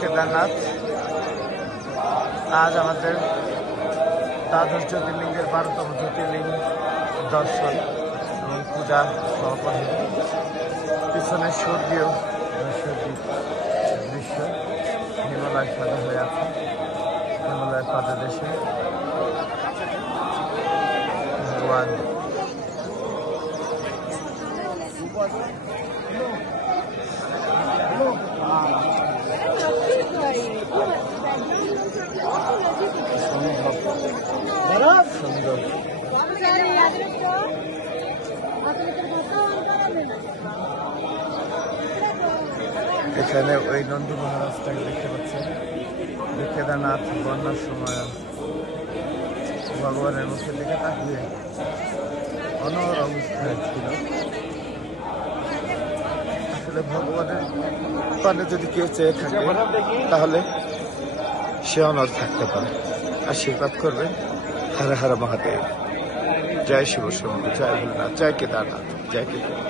কেদারনাথ। আজ আমাদের দ্বাদশ জ্যোতির্লিঙ্গের 12তম জ্যোতির্লিঙ্গ দর্শন এবং পূজা সমাপনী। পিছনে স্বর্গীয় দৃশ্য, হিমালয় সাদা হয়ে আছে, হিমালয়ের পাদদেশে ভগবান সুন্দর। এখানে ওই নন্দী মহারাজটাকে দেখতে পাচ্ছেন। কেদারনাথ বন্যার সময় ভগবানের মুখের দিকে তাকিয়ে অনর অবস্থায় ছিল। আসলে ভগবানের পানে যদি কেউ চেয়ে থাকে তাহলে সে অনর থাকতে পারে। আশীর্বাদ করবেন। হর হর মহাদেব। জয় শিব শম্ভু, জয় ভোলেনাথ, জয় কেদারনাথ, জয় কেদারনাথ।